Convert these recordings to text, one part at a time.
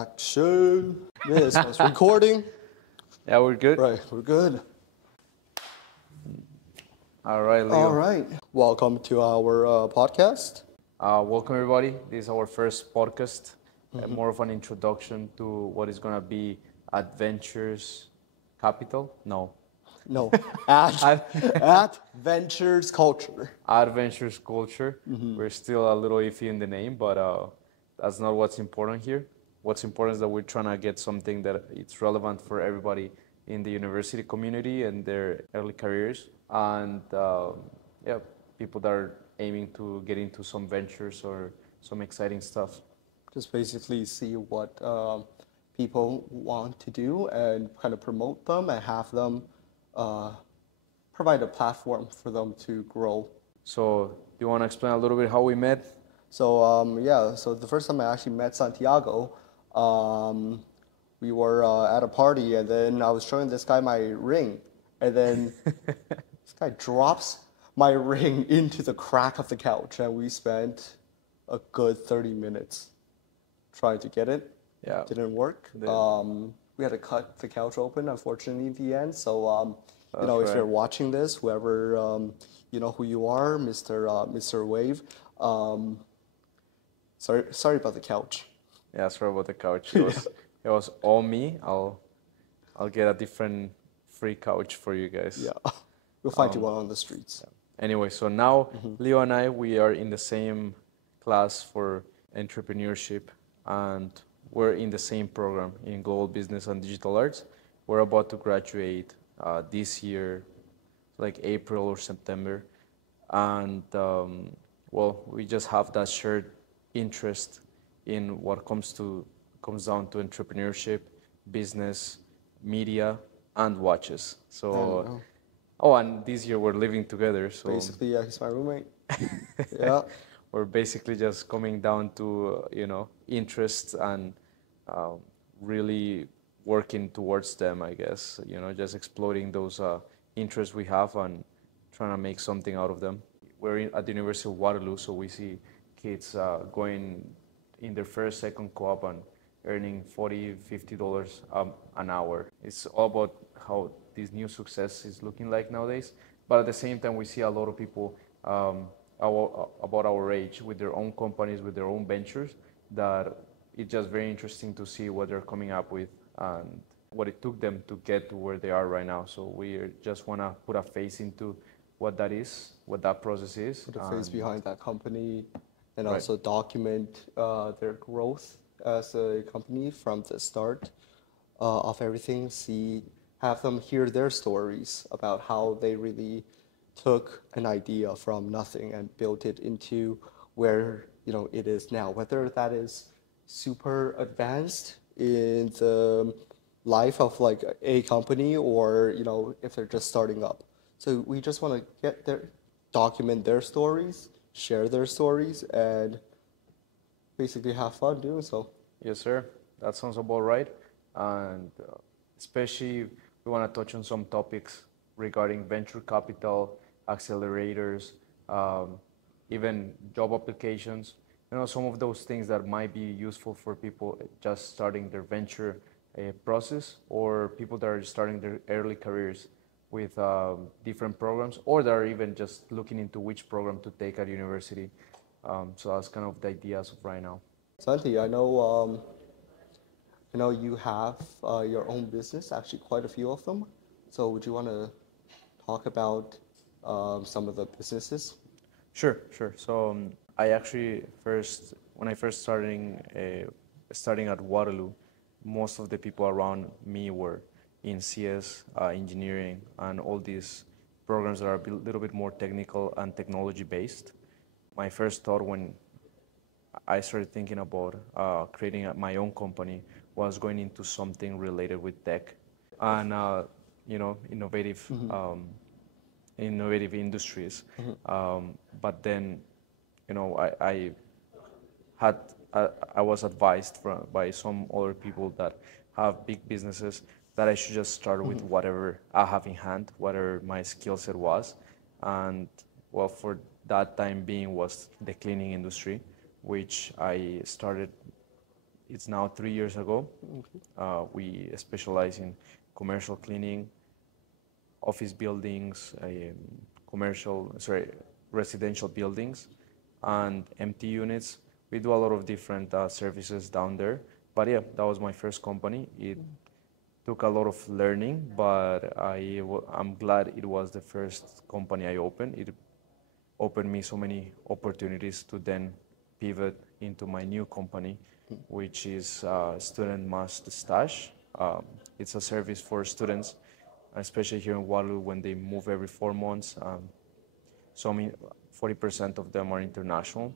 Action. This was recording. Yeah, we're good. Right, we're good. All right, Leo. All right. Welcome to our podcast. Welcome, everybody. This is our first podcast, more of an introduction to what is going to be Adventures Capital. No, at Ventures Culture. Adventures Culture. We're still a little iffy in the name, but that's not what's important here. What's important is that we're trying to get something that it's relevant for everybody in the university community and their early careers, and people that are aiming to get into some ventures or some exciting stuff. Just basically see what people want to do and kind of promote them and have them provide a platform for them to grow. So, do you want to explain a little bit how we met? So the first time I actually met Santiago, we were at a party, and then I was showing this guy my ring, and then this guy drops my ring into the crack of the couch, and we spent a good 30 minutes trying to get it. Yeah. Didn't work. We had to cut the couch open, unfortunately, in the end. So, if you're watching this, whoever, you know who you are, Mr. Wave, sorry about the couch. Yeah, sorry about the couch. It was all me. I'll get a different free couch for you guys. Yeah, we'll find you one on the streets. Yeah. Anyway, so now Leo and I, we are in the same class for entrepreneurship, and we're in the same program in Global Business and Digital Arts. We're about to graduate this year, like April or September, and we just have that shared interest in what comes down to entrepreneurship, business, media, and watches. So, and this year we're living together. So basically, yeah, he's my roommate. Yeah, we're basically just coming down to interests and really working towards them. I guess just exploiting those interests we have and trying to make something out of them. We're at the University of Waterloo, so we see kids going in their first, second co-op and earning $40, $50 an hour. It's all about how this new success is looking like nowadays. But at the same time, we see a lot of people about our age with their own companies, with their own ventures, that it's just very interesting to see what they're coming up with and what it took them to get to where they are right now. So we just want to put a face into what that is, what that process is. Put a face behind that company, and also document their growth as a company from the start of everything. Have them hear their stories about how they really took an idea from nothing and built it into where it is now. Whether that is super advanced in the life of like a company, or if they're just starting up. So we just want to document their stories, share their stories, and basically have fun doing so. Yes, sir. That sounds about right. And especially we want to touch on some topics regarding venture capital, accelerators, even job applications. Some of those things that might be useful for people just starting their venture process, or people that are starting their early careers with different programs, or that are even just looking into which program to take at university. So that's kind of the ideas of right now. Santi, I know you have your own business, actually quite a few of them. So would you want to talk about some of the businesses? Sure. So I actually when I first starting at Waterloo, most of the people around me were in CS, engineering, and all these programs that are a little bit more technical and technology based. My first thought when I started thinking about creating my own company was going into something related with tech and innovative industries. But then I was advised by some other people that have big businesses that I should just start with whatever I have in hand, whatever my skill set was. And for that time being was the cleaning industry, which I started it's now 3 years ago. We specialize in commercial cleaning, office buildings, residential buildings, and empty units. We do a lot of different services down there. But yeah, that was my first company. It took a lot of learning, but I'm glad it was the first company I opened. It opened me so many opportunities to then pivot into my new company, which is Student Must Stash. It's a service for students, especially here in Waterloo when they move every 4 months. So I mean, 40% of them are international.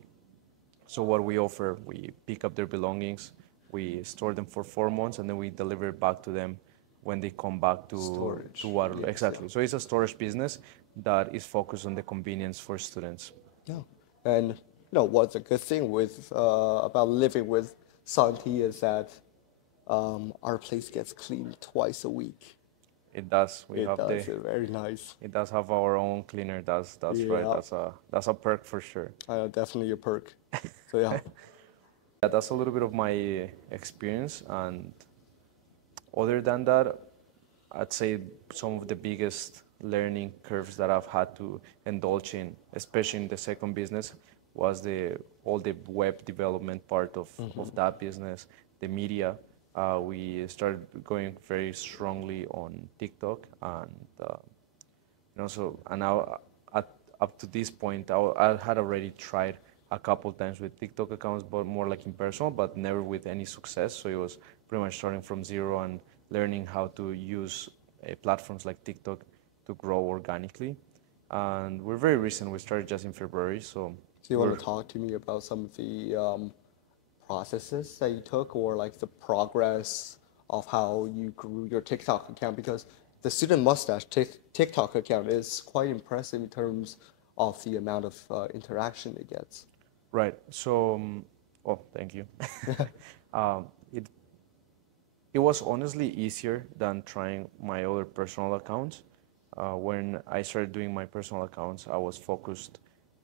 So what we offer, we pick up their belongings, we store them for 4 months, and then we deliver it back to them when they come back Storage. to Waterloo. Yes, Exactly. yeah. So it's a storage business that is focused on the convenience for students. Yeah. And what's a good thing with about living with Santi is that our place gets cleaned twice a week. It does. It does. It's very nice. It does have our own cleaner. That's right. Yeah, That's a perk for sure. definitely a perk. So yeah. Yeah, that's a little bit of my experience. And other than that, I'd say some of the biggest learning curves that I've had to indulge in, especially in the second business, was all the web development part of that business, the media. We started going very strongly on TikTok, and so and now up to this point, I had already tried a couple times with TikTok accounts, but more like in personal, but never with any success. So it was pretty much starting from zero and learning how to use platforms like TikTok to grow organically. And we're very recent. We started just in February, so So you want to talk to me about some of the processes that you took, or like the progress of how you grew your TikTok account? Because the Student Mustache TikTok account is quite impressive in terms of the amount of interaction it gets. right. So, oh, thank you. um, it it was honestly easier than trying my other personal accounts. When I started doing my personal accounts, I was focused.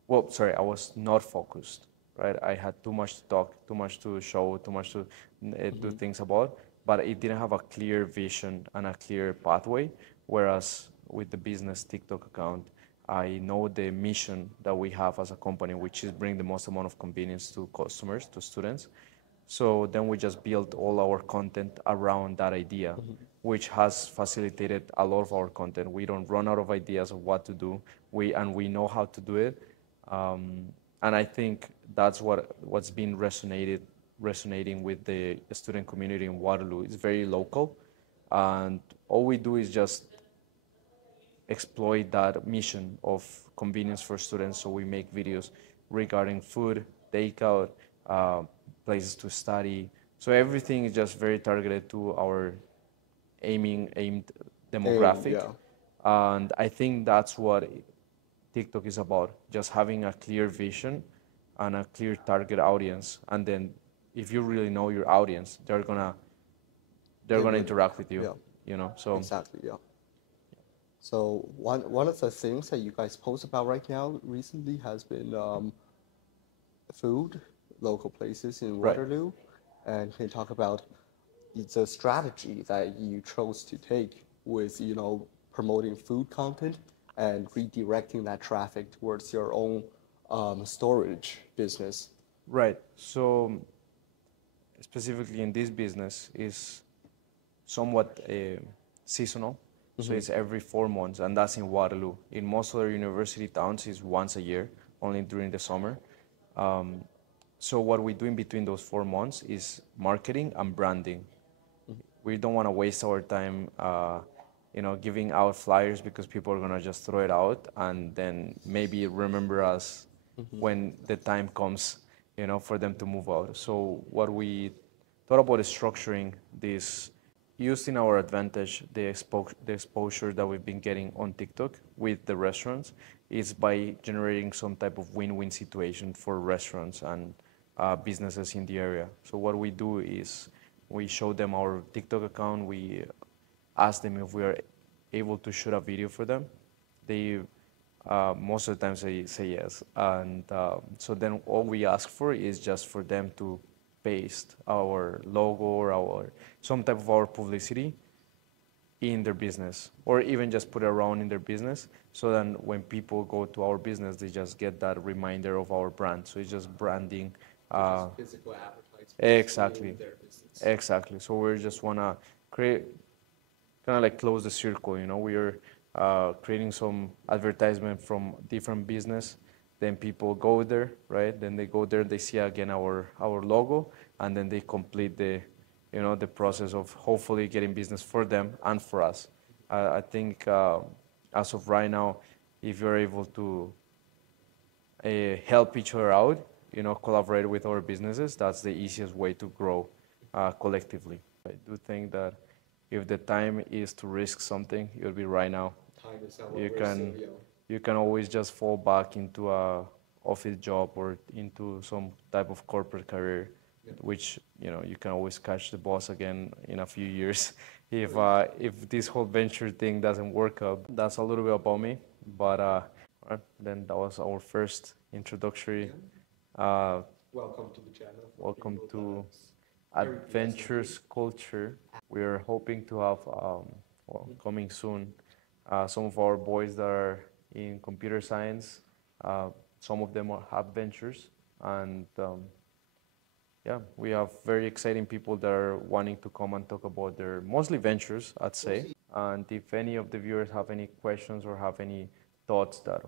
Well, sorry, I was not focused, right? I had too much to talk, too much to show, too much to do things about, but it didn't have a clear vision and a clear pathway. Whereas with the business TikTok account, I know the mission that we have as a company, which is bring the most amount of convenience to customers, to students. So then we just built all our content around that idea, which has facilitated a lot of our content. We don't run out of ideas of what to do. We know how to do it, and I think that's what's been resonating with the student community in Waterloo. It's very local, and all we do is just exploit that mission of convenience for students. So we make videos regarding food, takeout, places to study. So everything is just very targeted to our aimed demographic. Yeah. And I think that's what TikTok is about, just having a clear vision and a clear target audience. And then if you really know your audience, they're gonna interact with you, Yeah. So Exactly, yeah. So one of the things that you guys post about right now recently has been food, local places in Right. Waterloo, and can you talk about the strategy that you chose to take with promoting food content and redirecting that traffic towards your own storage business. Right. So specifically in this business is somewhat seasonal. So it's every 4 months, and that's in Waterloo. In most other university towns, it's once a year, only during the summer. So what we do in between those 4 months is marketing and branding. We don't want to waste our time, giving out flyers because people are gonna just throw it out and then maybe remember us when the time comes, for them to move out. So what we thought about is structuring this, used in our advantage, the exposure that we've been getting on TikTok with the restaurants is by generating some type of win-win situation for restaurants and businesses in the area. So what we do is we show them our TikTok account. We ask them if we are able to shoot a video for them. They most of the time say yes, and so then all we ask for is just for them to paste our logo or our some type of our publicity in their business, or even just put it around in their business, so then when people go to our business, they just get that reminder of our brand. So it's just branding. Physical advertising. Exactly. Exactly. So we just want to create, kind of like close the circle, you know. We are creating some advertisement from different business. Then people go there, right? Then they go there, they see again our logo, and then they complete the, you know, the process of hopefully getting business for them and for us. I think as of right now, if you're able to help each other out, you know, collaborate with our businesses, that's the easiest way to grow collectively. I do think that if the time is to risk something, it will be right now. Time is You our can Silvio. you can always just fall back into a office job or into some type of corporate career, which, you know, you can always catch the boss again in a few years if this whole venture thing doesn't work out. That's a little bit about me, but alright, then that was our first introductory. Welcome to the channel. Welcome People to that's very Adventures Culture. We are hoping to have, well, coming soon, some of our boys that are in computer science. Some of them have ventures, and yeah, we have very exciting people that are wanting to come and talk about their mostly ventures, I'd say. And if any of the viewers have any questions or have any thoughts that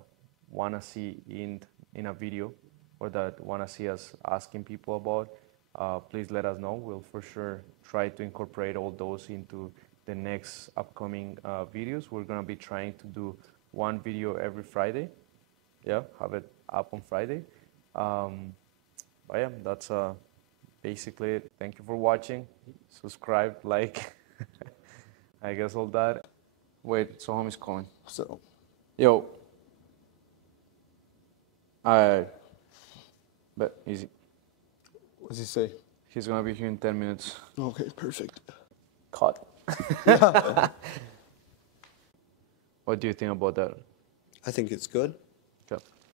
want to see in a video, or that want to see us asking people about, please let us know. We'll for sure try to incorporate all those into the next upcoming videos. We're going to be trying to do one video every Friday. Yeah, have it up on Friday. But yeah, that's basically it. Thank you for watching. Subscribe, like, I guess all that. Wait, so homie's calling. So, Yo. Alright. But easy. what does he say? He's gonna be here in 10 minutes. Okay, perfect. Cut. What do you think about that? I think it's good.